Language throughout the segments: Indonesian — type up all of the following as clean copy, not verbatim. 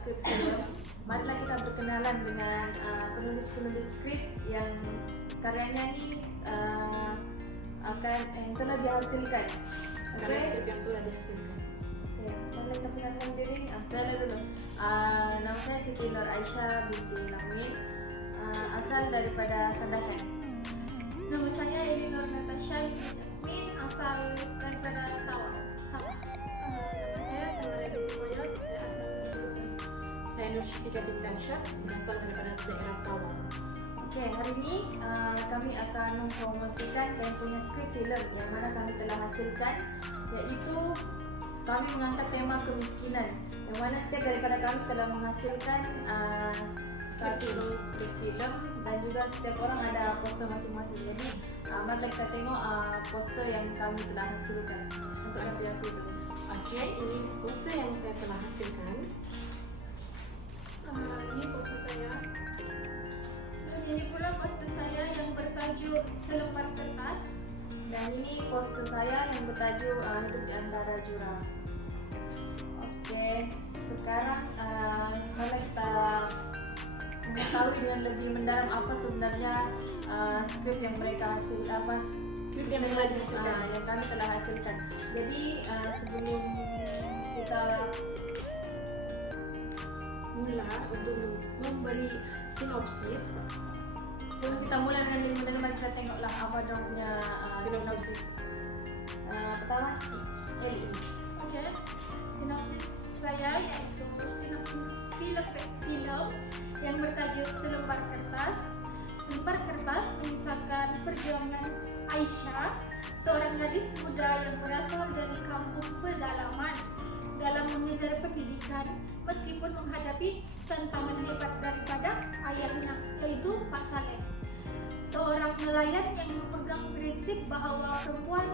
skrip film, marilah kita berkenalan dengan penulis-penulis skrip yang karyanya ini yang telah dihasilkan. Karena skrip yang telah dihasilkan. Mari kita kenalkan diri. Saya dulu. Nama saya Siti Nur Aisyah binti Lamin, asal daripada Sandakan. Nama saya Elinor Natasha Jasmine, asal daripada Tawau, Sabah. Nama saya Samara binti Moyot, saya asal dari Bulukan. Saya Nur Syafika binti Arsyad, berasal daripada daerah Tawau. Oke, hari ini kami akan mempromosikan kami punya skrip film yang mana kami telah hasilkan, yaitu kami mengangkat tema kemiskinan, yang mana setiap daripada kami telah menghasilkan satu skrip film dan juga setiap orang ada poster masing-masing. Jadi mari kita tengok poster yang kami telah hasilkan untuk film itu. Oke, ini poster yang saya telah hasilkan. Ini poster saya. Dan ini pula poster saya yang bertajuk Selembar Kertas. Dan ini poster saya yang bertajuk Hidup di Antara Jurang. Oke, sekarang mari kita mengetahui dengan lebih mendalam apa sebenarnya skrip yang mereka Skrip yang telah dihasilkan. yang kami telah hasilkan. Jadi sebelum kita Mula untuk memberi sinopsis. sebelum kita mulai dengan ilmu dan mari kita tengoklah apa dong punya sinopsis. Pertama si Eli. Oke. Sinopsis saya yaitu sinopsis film yang bertajuk Selembar Kertas. Selembar Kertas mengisahkan perjuangan Aisyah, seorang gadis muda yang berasal dari kampung pedalaman, dalam mengejar pendidikan meskipun menghadapi tantangan hebat daripada ayahnya, yaitu Pak Saleh, seorang nelayan yang memegang prinsip bahwa perempuan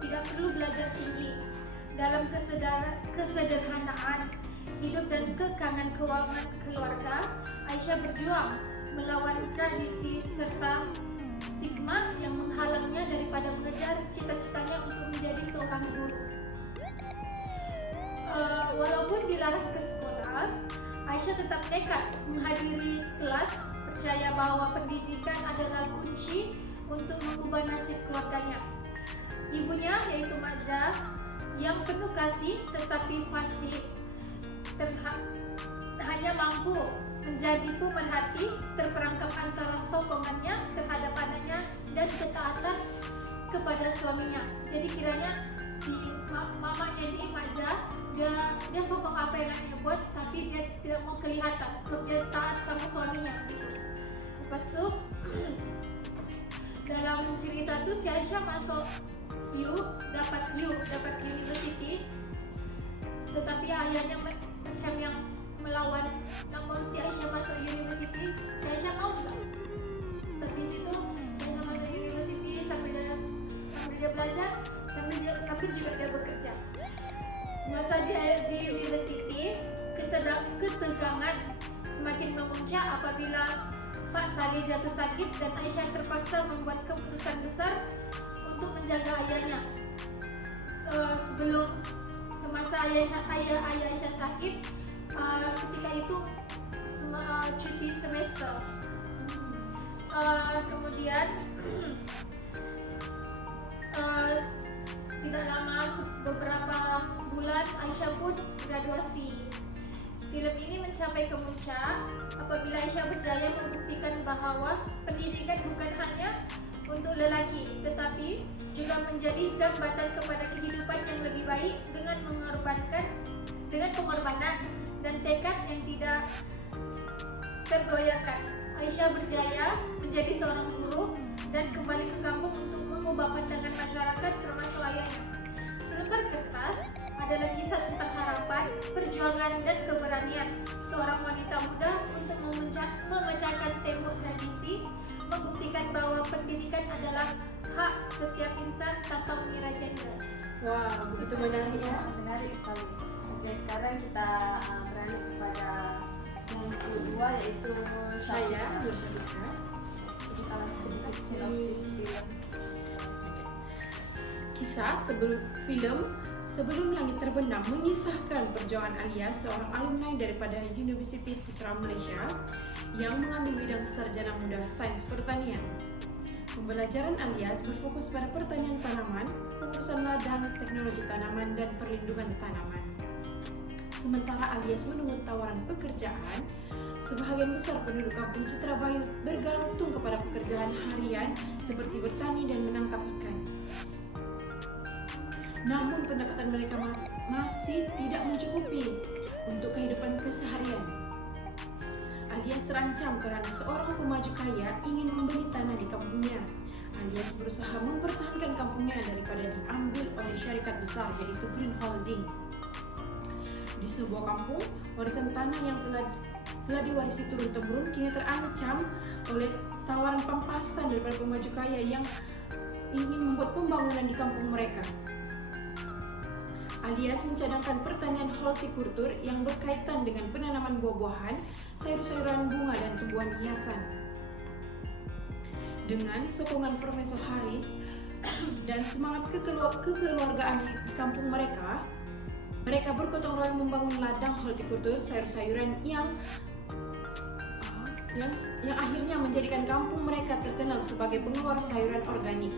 tidak perlu belajar tinggi. Dalam kesederhanaan hidup dan kekangan keuangan keluarga, Aisyah berjuang melawan tradisi serta stigma yang menghalangnya daripada mengejar cita-citanya untuk menjadi seorang guru. Walaupun dilarang ke sekolah, Aisyah tetap nekat menghadiri kelas, percaya bahwa pendidikan adalah kunci untuk mengubah nasib keluarganya. Ibunya, yaitu Maja, yang penuh kasih tetapi pasif, hanya mampu menjadi pemerhati, terperangkap antara sokongannya terhadap anaknya dan ketaatan kepada suaminya. Jadi kiranya si mamanya ini Maja, dia sokong apa yang anaknya buat, tapi dia tidak mau kelihatan sebab dia taat sama suaminya gitu. Lepas itu dalam cerita tuh si Aisyah masuk dapat university, tetapi ayahnya macam yang melawan. Namun si Aisyah masuk university, si Aisyah mau juga. Setelah di situ si Aisyah masuk university sambil dia belajar, sambil juga dia bekerja. Semasa dia di university, ketegangan semakin memuncak apabila Pak Saleh jatuh sakit dan Aisyah terpaksa membuat keputusan besar untuk menjaga ayahnya. Sebelum semasa ayah Aisyah sakit, ketika itu cuti semester. Kemudian tidak lama, beberapa bulan Aisyah pun graduasi. Film ini mencapai kemuncak apabila Aisyah berjaya membuktikan bahwa pendidikan bukan hanya untuk lelaki, tetapi juga menjadi jambatan kepada kehidupan yang lebih baik dengan pengorbanan dan tekad yang tidak tergoyahkan. Aisyah berjaya menjadi seorang guru dan kembali ke kampung untuk mengubah pandangan masyarakat termasuk ayahnya. Selembar Kertas adalah kisah tentang harapan, perjuangan dan keberanian seorang wanita muda untuk memecahkan tembok tradisi, membuktikan bahwa pendidikan adalah hak setiap insan tanpa mengira gender. Wah, begitu menarik ya. Menarik sekali. Oke, sekarang kita beralih kepada yang kedua, yaitu Saya Nur Syafika. kita langsung sedikit sinopsis film. Kisah sebelum film Sebelum Langit Terbenam mengisahkan perjuangan Alyas, seorang alumni daripada Universiti Putra Malaysia yang mengambil bidang sarjana muda Sains Pertanian. Pembelajaran Alyas berfokus pada pertanian tanaman, pengurusan ladang, teknologi tanaman, dan perlindungan tanaman. Sementara Alyas menunggu tawaran pekerjaan, sebahagian besar penduduk kampung Citrabayu bergantung kepada pekerjaan harian seperti bertani dan menangkap ikan. Namun pendapatan mereka masih tidak mencukupi untuk kehidupan keseharian. Alyas terancam karena seorang pemaju kaya ingin membeli tanah di kampungnya. Alyas berusaha mempertahankan kampungnya daripada diambil oleh syarikat besar yaitu Green Holding. Di sebuah kampung, warisan tanah yang telah diwarisi turun-temurun kini terancam oleh tawaran pampasan daripada pemaju kaya yang ingin membuat pembangunan di kampung mereka. Alyas mencadangkan pertanian hortikultur yang berkaitan dengan penanaman buah-buahan, sayur-sayuran, bunga, dan tumbuhan hiasan. Dengan sokongan Profesor Haris dan semangat kekeluargaan di kampung mereka bergotong royong membangun ladang hortikultur sayur-sayuran yang akhirnya menjadikan kampung mereka terkenal sebagai pengeluar sayuran organik.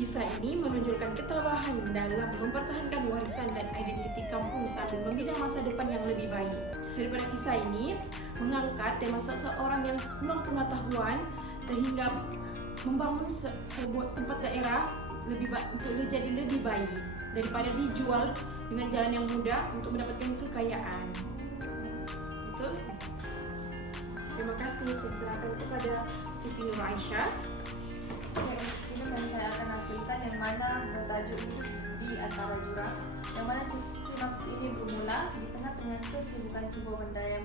Kisah ini menunjukkan ketabahan dalam mempertahankan warisan dan identiti kampung sambil membina masa depan yang lebih baik. Daripada kisah ini mengangkat tema seseorang yang kurang pengetahuan sehingga membangun sebuah tempat daerah untuk menjadi lebih baik daripada dijual dengan jalan yang mudah untuk mendapatkan kekayaan. Betul? Terima kasih. Saya serahkan kepada Siti Nur Aisyah. Film yang saya akan hasilkan yang mana bertajuk Hidup di Antara Jurang, yang mana sinopsis ini bermula di tengah-tengah kesibukan sebuah bendaya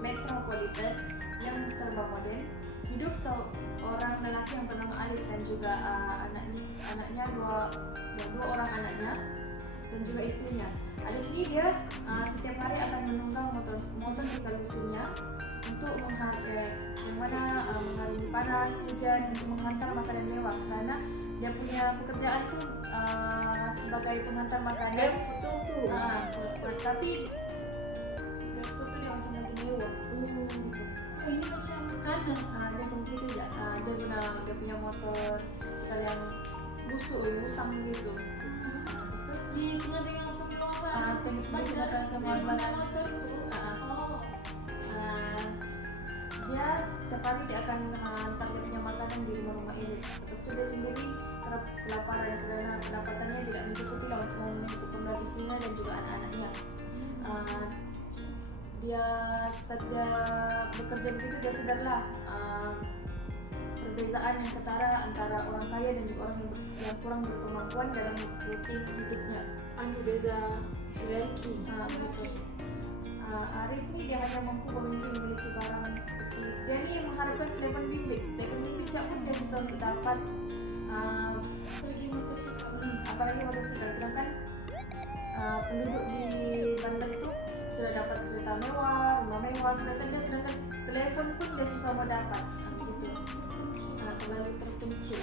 metropolitan yang serba modern. Hidup seorang lelaki yang bernama Alif dan juga anaknya dua orang anaknya dan juga istrinya. Alif ini dia setiap hari akan menunggang motorsikal lusunya untuk mengharungi panas, hujan, untuk menghantar makanan mewah karena dia punya pekerjaan tuh sebagai penghantar makanan. Tapi itu dia macam lagi mewah. Ini macam mana? Dia macam gitu ya. Dia punya motor sekali yang usang gitu. Terus tu Di tengah-tengah kemewahan. tengah-tengah motor tu. dia setiap hari dia akan hantar dia punya makanan di rumah-rumah ini. Lepas tu dia sendiri kerap kelaparan kerana pendapatannya tidak mencukupi untuk memenuhi keperluan istrinya dan juga anak-anaknya. Setelah dia bekerja begitu, dia sadarlah perbezaan yang ketara antara orang kaya dan juga orang yang kurang berkemampuan dalam rutin hidupnya. Beza hierarki. Arif ni dia hanya mampu memiliki barang seperti dia ni mengharapkan telefon bimbit siap pun dia bisa untuk dapat apalagi motosikal. Sedangkan penduduk di bandar tu sudah dapat kereta mewah, rumah mewah, sedangkan telefon pun dia susah mau dapat. Begitu. Terlalu terpencil.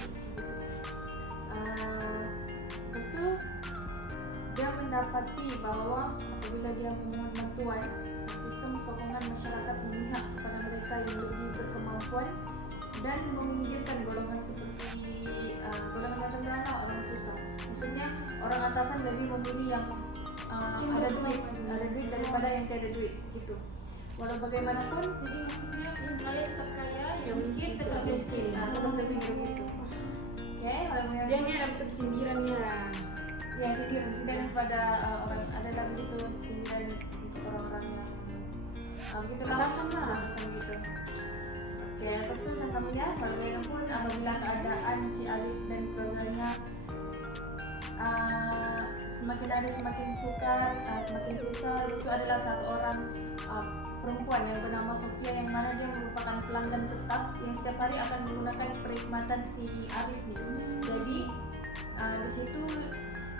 Lepas tu dia mendapati bahawa apabila dia memohon bantuan, sistem sokongan masyarakat memihak kepada mereka yang lebih berkemampuan dan meminggirkan golongan seperti golongan macam mana orang susah. Maksudnya orang atasan lebih memilih yang ada duit daripada yang tiada duit gitu. Walau bagaimanapun, Jadi maksudnya yang kaya tetap kaya, yang miskin tetap miskin. miskin. Tetap begitu. Oke, kalau yang Dia ni ada macam sindirannya. ya sindiran kepada orang adalah begitu, sindiran untuk orang-orang yang begitulah atasan gitu. Oke, lepas tu sesamanya bagaimanapun apabila keadaan si Alif dan keluarganya semakin hari semakin sukar, semakin susah. Lepas tu adalah satu orang perempuan yang bernama Sofia, yang mana dia merupakan pelanggan tetap yang setiap hari akan menggunakan perkhidmatan si Arif ni. Jadi di situ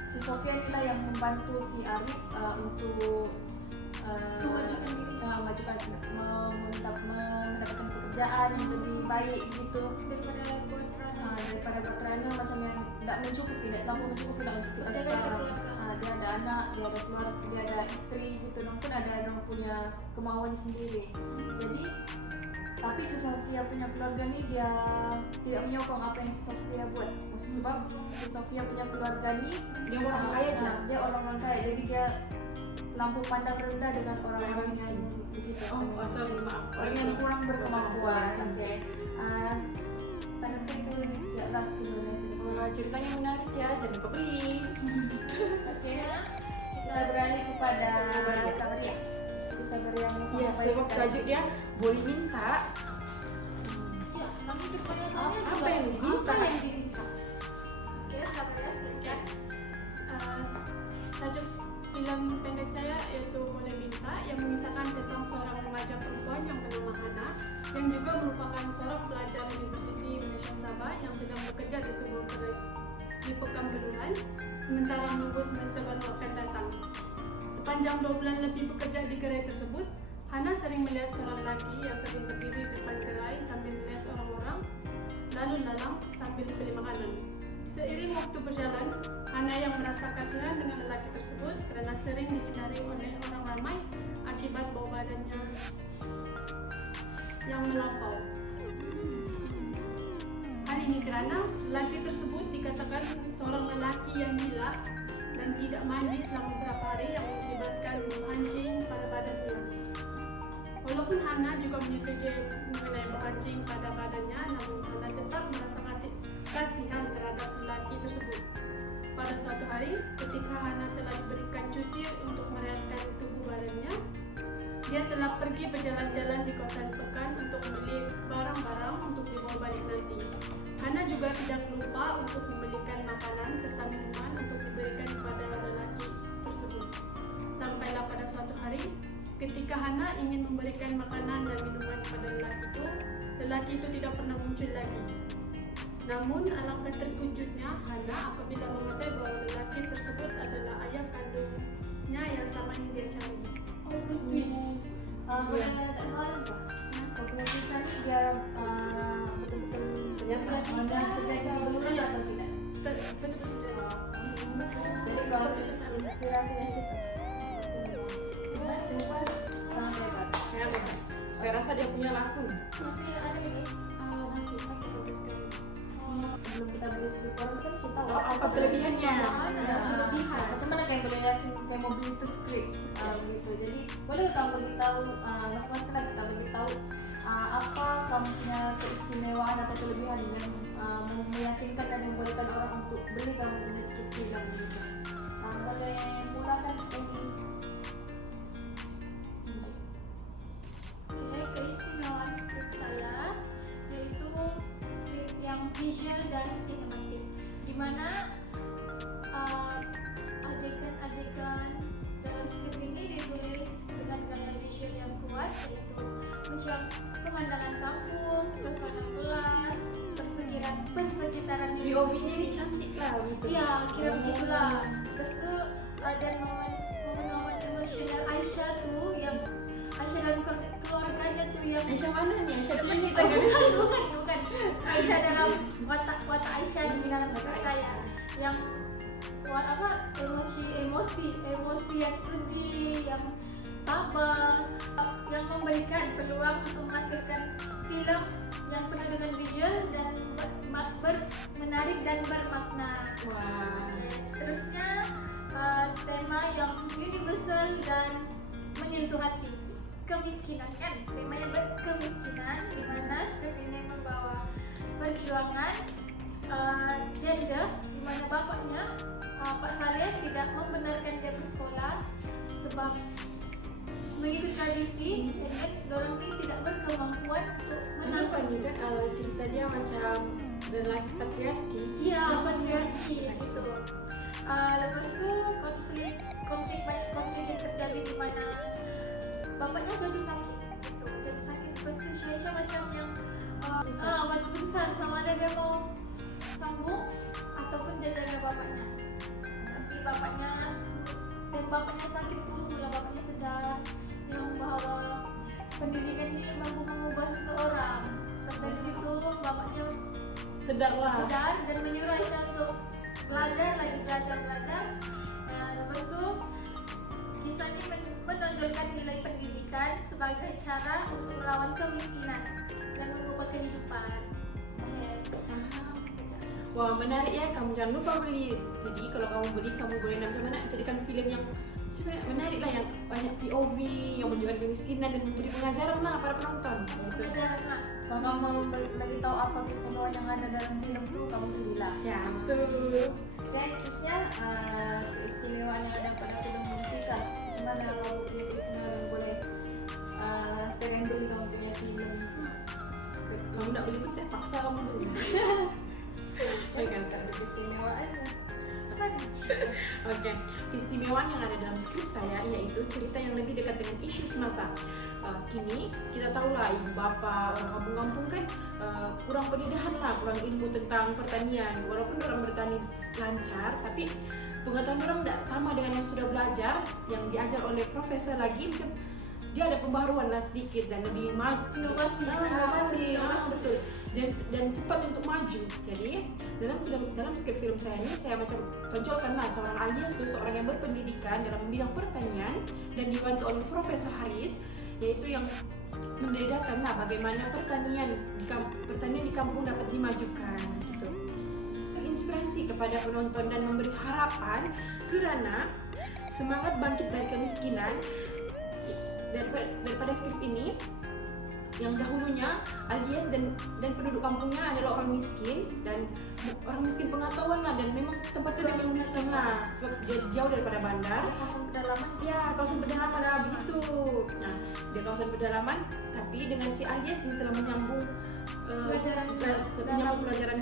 si Sofia inilah yang membantu si Arif untuk mendapatkan pekerjaan yang lebih baik gitu daripada buat kerana macam yang tidak mencukupi, tidak mampu mencukupi untuk kita sekarang. dia ada anak, dia ada keluarga, dia ada istri gitu, dong pun ada dong punya kemauan sendiri. Jadi tapi si Sofia punya keluarga nih dia tidak menyokong apa yang si Sofia buat. Sebab si Sofia punya keluarga nih Dia orang kaya aja. dia orang kaya, jadi dia lampu pandang rendah dengan orang-orang miskin. Begitu. Oh, sorry, maaf. Orang yang kurang berkemampuan. Oke. Ternyata itu jelas sebenarnya. Wah, ceritanya menarik ya, jangan lupa beli. Hasilnya kita beralih kepada Sabaria. Si Sabaria yang Iya, sebab tajuk dia boleh minta. Ya, kami pertanyaannya Apa yang diminta? Apa yang diminta? Oke, sabar ya, silakan. Tajuk film pendek saya yaitu Boleh Minta, yang mengisahkan tentang seorang remaja perempuan yang bernama Hana, yang juga merupakan seorang pelajar Universiti Malaysia Sabah yang sedang bekerja di sebuah kedai di Pekanbaruan sementara menunggu semester baru akan datang. Sepanjang 2 bulan lebih bekerja di gerai tersebut, Hana sering melihat seorang lelaki yang sering berdiri di depan gerai sambil melihat orang-orang lalu lalang sambil beli makanan. Seiring waktu berjalan, Hana yang merasa kasihan dengan lelaki tersebut karena sering dihindari oleh orang ramai akibat bau badannya yang melampau. Hal ini karena lelaki tersebut dikatakan seorang lelaki yang gila dan tidak mandi selama beberapa hari yang mengakibatkan bau anjing pada badannya. Walaupun Hana juga menyetujui mengenai bau anjing pada badannya, namun Hana tetap merasa kasihan terhadap lelaki tersebut. Pada suatu hari, ketika Hana telah diberikan cuti untuk merehatkan tubuh badannya, dia telah pergi berjalan-jalan di kawasan pekan untuk membeli barang-barang untuk dibawa balik nanti. Hana juga tidak lupa untuk membelikan makanan serta minuman untuk diberikan kepada lelaki tersebut. Sampailah pada suatu hari, ketika Hana ingin memberikan makanan dan minuman kepada lelaki itu tidak pernah muncul lagi. Namun alangkah terkejutnya Hana apabila mengetahui bahwa lelaki tersebut adalah ayah kandungnya yang selama ini dia cari. Boleh tak salah tak? Kalau punya kisah ni dia betul-betul Ternyata ada terjadi berulang atau tidak? Betul-betul. Jadi kalau inspirasi yang situ. Bebas, sangat bebas. Saya rasa dia punya laku. Masih ada ini? Masih pakai sampai sekarang. Sebelum kita beli sebuah orang kita mesti tahu Apa kelebihannya? Ada kelebihan. Macam mana kayak boleh yakin kayak mau beli itu skrip begitu. Jadi boleh kamu beritahu masing-masing lah kita beritahu apa kamu punya keistimewaan atau kelebihan yang meyakinkan dan membolehkan orang untuk beli kamu punya skrip film begitu. Boleh mulakan ini. Oke, keistimewaan skrip saya yaitu skrip yang visual dan sinematik, di mana adegan-adegan dalam skrip ini ditulis dengan gaya visual yang kuat, yaitu macam pemandangan kampung, suasana kelas, persekitaran POV-nya ini cantik lah gitu. Iya, kira begitulah. Terus tuh ada momen-momen emosional Aisyah tuh, yang Aisyah dalam keluarganya tuh yang Aisyah mana nih? Aisyah dulu kita bukan Aisyah dalam watak Aisyah di dalam skrip saya yang emosi yang sedih, yang tabah, yang memberikan peluang untuk menghasilkan film yang penuh dengan visual dan menarik dan bermakna. Wah. Seterusnya tema yang universal dan menyentuh hati, kemiskinan kan, temanya kemiskinan, di mana skrip ini membawa perjuangan gender, di mana bapaknya Pak Saleh tidak membenarkan dia bersekolah sebab mengikut tradisi, dan dorang ini tidak berkemampuan untuk Kenapa menangkap. nih kan cerita dia macam lelaki patriarki? Iya, patriarki gitu. Lepas itu banyak konflik yang terjadi di mana bapaknya jadi sakit, gitu. Jadi sakit, lepas itu Syaisyah macam yang waktu besar sama ada dia mau sambung ataupun dia jaga bapaknya. Tapi bapaknya sakit tuh, mula bapaknya sedar yang bahwa pendidikan ini mampu mengubah seseorang. Dari situ bapaknya Sedar lah. sedar dan menyuruh Aisyah untuk belajar. Lepas itu kisah ini menonjolkan nilai pendidikan sebagai cara untuk melawan kemiskinan dan mengubah kehidupan. Wah, menarik ya, kamu jangan lupa beli. Jadi kalau kamu beli, kamu boleh mana jadikan film yang sebenarnya menarik lah, yang banyak POV, yang menunjukkan kemiskinan dan memberi pengajaran lah para penonton. Pelajaran nak. Kalau kamu mau lagi tahu apa keistimewaan yang ada dalam film itu, kamu belilah. Ya, betul. Dan khususnya keistimewaan yang ada pada film Mustika. Gimana kamu punya keistimewaan yang boleh pengen beli kamu punya film? Kamu nak beli pun saya paksa kamu beli. Ya kan? Ada keistimewaannya. Oke, keistimewaan yang ada dalam skrip saya yaitu cerita yang lebih dekat dengan isu semasa. Kini kita tahu lah, ibu bapak orang kampung-kampung kan kurang pendidikan lah, kurang ilmu tentang pertanian. Walaupun orang bertani lancar, tapi pengetahuan orang tidak sama dengan yang sudah belajar, yang diajar oleh profesor lagi. Macam dia ada pembaruan lah sedikit dan lebih inovasi, betul. Dan cepat untuk maju. Jadi dalam skrip film saya ini saya macam tonjolkan lah seorang Alias, seorang yang berpendidikan dalam bidang pertanian dan dibantu oleh Profesor Haris, yaitu yang membedakan lah bagaimana pertanian di kampung dapat dimajukan gitu. Inspirasi kepada penonton dan memberi harapan kerana semangat bangkit dari kemiskinan. Daripada skrip ini, yang dahulunya Alias dan penduduk kampungnya adalah orang miskin dan orang miskin pengetahuan lah, dan memang tempatnya memang miskin lah sebab dia jauh daripada bandar. Kampung pedalaman. Ya, kawasan pedalaman ada begitu. Nah, di kawasan pedalaman, tapi dengan si Alias ini telah menyambung pelajaran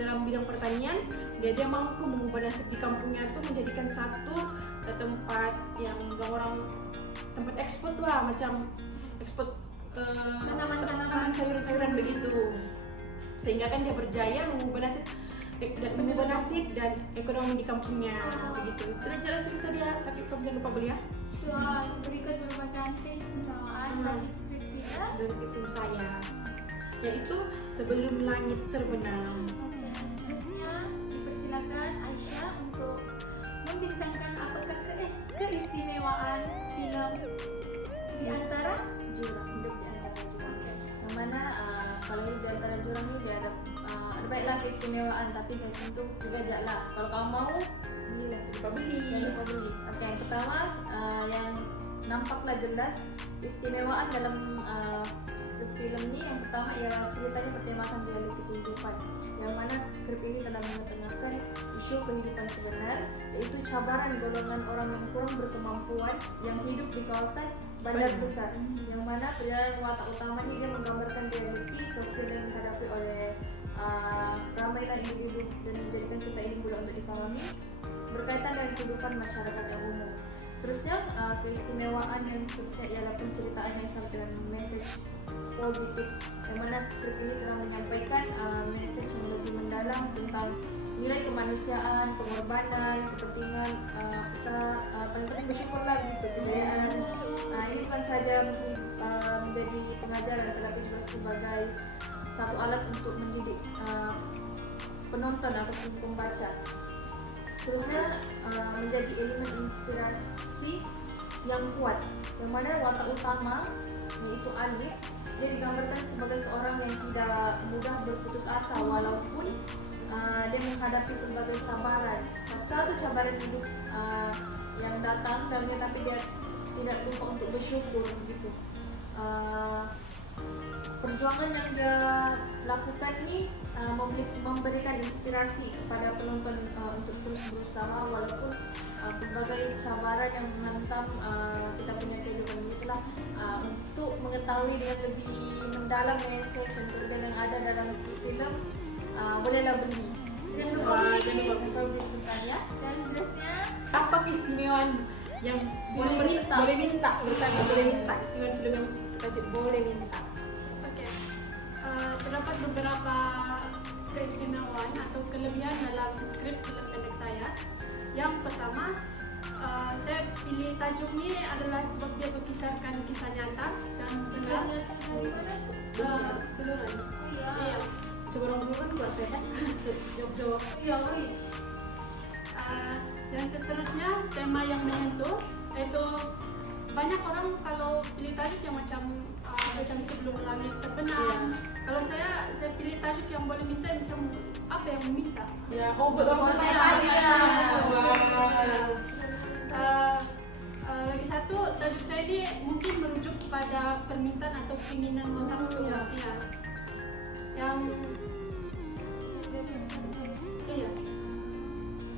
dalam bidang pertanian. Dia mampu mengubah nasib di kampungnya itu menjadikan satu tempat yang orang tempat ekspor lah, macam ekspor tanaman sayuran begitu, sehingga kan dia berjaya mengubah nasib dan ekonomi di kampungnya begitu. Itu jalan cerita dia, tapi kamu jangan lupa beli ya. Berikut merupakan keistimewaan dari skrip film saya, yaitu Sebelum Langit Terbenam. Seterusnya dipersilakan Aisyah untuk membincangkan apakah keistimewaan film di antara Jurang, hidup di antara jurang. Yang mana kalau hidup di antara jurang ini dia ada baiklah keistimewaan, tapi saya sentuh juga lah. Kalau kamu mau belilah, jangan lupa beli. Oke, yang pertama yang nampaklah jelas keistimewaan dalam skrip film ini, yang pertama ialah ceritanya bertemakan realiti kehidupan, yang mana skrip ini telah mengetengahkan isu kehidupan sebenar, yaitu cabaran golongan orang yang kurang berkemampuan yang hidup di kawasan bandar besar, yang mana perjalanan watak utama ini dia menggambarkan realiti sosial yang dihadapi oleh ramailah individu dan menjadikan cerita ini mudah untuk dipahami berkaitan dengan kehidupan masyarakat yang umum. Seterusnya keistimewaan yang seterusnya ialah penceritaan yang syarat dengan message positif, yang mana skrip ini telah menyampaikan message yang lebih mendalam tentang nilai kemanusiaan, pengorbanan, kepentingan usaha, paling penting bersyukurlah gitu, kejayaan. Ini bukan saja menjadi pengajaran, tetapi juga sebagai satu alat untuk mendidik penonton ataupun pembaca. Seterusnya menjadi elemen inspirasi yang kuat, yang mana watak utama yaitu Alif, dia digambarkan sebagai seorang yang tidak mudah berputus asa walaupun dia menghadapi berbagai cabaran. Satu cabaran hidup yang datang dalamnya, tapi dia tidak lupa untuk bersyukur gitu. Perjuangan yang dia lakukan ini memberikan inspirasi kepada penonton untuk terus berusaha walaupun berbagai cabaran yang menantang kita punya kehidupan itulah. Untuk mengetahui dengan lebih mendalam message dan perbedaan yang ada dalam film, bolehlah beli. Jangan lupa beli ya. Dan seterusnya Apa keistimewaan yang boleh minta? Boleh minta, istimewa film yang kita boleh minta. Oke. Terdapat beberapa keistimewaan atau kelebihan dalam skrip film pendek saya. Yang pertama, saya pilih tajuk ini adalah sebab dia berkisarkan kisah nyata dan benar. Beluran. Oh iya. Coba orang beluran buat saya kan? Jawab. Iya, wis. Yang seterusnya tema yang menyentuh, yaitu banyak orang kalau pilih tajuk yang macam sebelum langit terbenam. Kalau saya pilih tajuk yang boleh minta macam apa yang meminta. Ya, betul. Lagi satu, tajuk saya ini mungkin merujuk pada permintaan atau keinginan tertentu ya.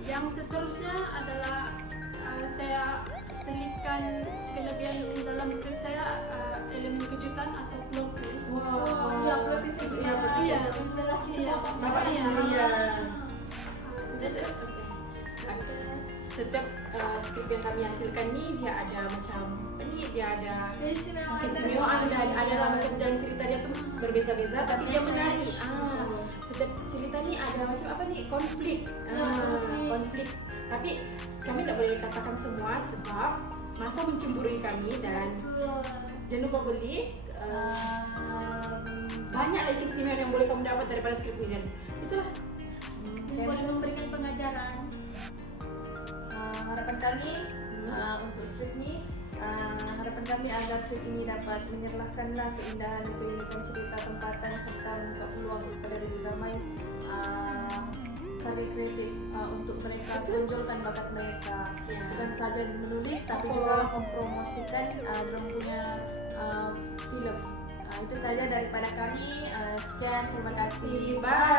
Yang seterusnya adalah saya selipkan kelebihan dalam skrip saya, elemen kejutan atau plot twist. Ya, plot twist itu ya. Iya. Lelaki itu Iya. apa? Setiap skrip yang kami hasilkan ni dia ada macam dia ada keistimewaan dan adalah macam jalan cerita dia tu berbeza-beza tapi dia menarik. Setiap cerita ni ada macam apa ni, konflik. Konflik. Tapi kami tak boleh katakan semua sebab masa mencemburui kami dan jangan lupa beli. Banyak lagi keistimewaan yang boleh kamu dapat daripada skrip ini. Itulah. Boleh memberikan pengajaran. Harapan kami untuk skrip ni, harapan kami agar skrip ini dapat menyerlahkanlah keindahan keunikan cerita tempatan serta membuka peluang kepada lebih ramai karya kreatif untuk mereka tonjolkan bakat mereka, bukan saja menulis tapi juga mempromosikan dalam punya film. Itu saja daripada kami. Sekian, terima kasih. Bye.